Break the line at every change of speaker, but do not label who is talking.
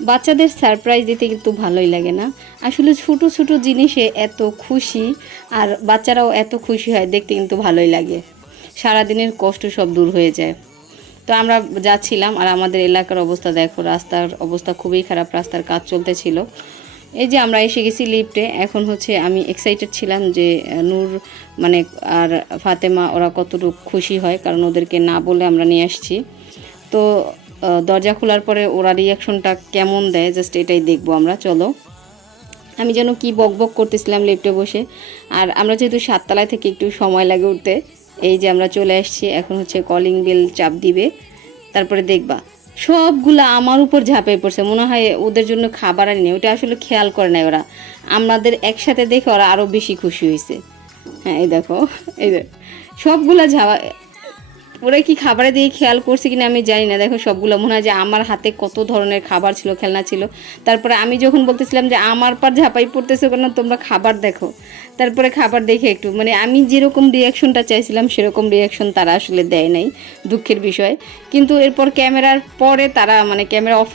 বাচ্চাদের সারপ্রাইজ দিতে কিন্তু ভালোই লাগে না। আসলে ছোট ছোট জিনিসে এত খুশি আর বাচ্চারাও এত খুশি হয়, দেখতে কিন্তু ভালোই লাগে। সারাদিনের কষ্ট সব দূর হয়ে যায়। তো আমরা যাচ্ছিলাম আর আমাদের এলাকার অবস্থা দেখো, রাস্তার অবস্থা খুবই খারাপ, রাস্তার কাজ চলতেছিল। এই যে আমরা এসে গেছি লিফটে এখন হচ্ছে আমি এক্সাইটেড ছিলাম যে নূর মানে আর ফাতেমা, ওরা কতটুকু খুশি হয়, কারণ ওদেরকে না বলে আমরা নিয়ে আসছি। তো দরজা খোলার পরে ওরা রিয়াকশনটা কেমন দেয় জাস্ট এটাই দেখব আমরা, চলো। আমি যেন কি বক বক করতেছিলাম লিফটে বসে। আর আমরা যেহেতু সাততলায় থেকে একটু সময় লাগে উঠতে, এই যে আমরা চলে আসছি, এখন হচ্ছে কলিং বেল চাপ দিবে। তারপরে দেখবা, সবগুলা আমার উপর ঝাঁপে পড়ছে, মনে হয় ওদের জন্য খাবার আনি ওটা আসলে খেয়াল করে নাই ওরা। আমাদের একসাথে দেখে ওরা আরও বেশি খুশি হয়েছে হ্যাঁ এই দেখো, এই সবগুলা ঝাবা ওরা কি খাবারে দিয়ে খেয়াল করছে কিনা আমি জানি না। দেখো, সবগুলো মনে হয় যে আমার হাতে কত ধরনের খাবার ছিল, খেলনা ছিল। তারপরে আমি যখন বলতেছিলাম যে আমার পার ঝাঁপাই পড়তেছে কেন, তোমরা খাবার দেখো। তারপরে খাবার দেখে একটু মানে আমি যেরকম রিয়াকশনটা চাইছিলাম, সেরকম রিয়াকশন তারা আসলে দেয় নাই, দুঃখের বিষয়। কিন্তু এরপর ক্যামেরার পরে তারা মানে ক্যামেরা অফ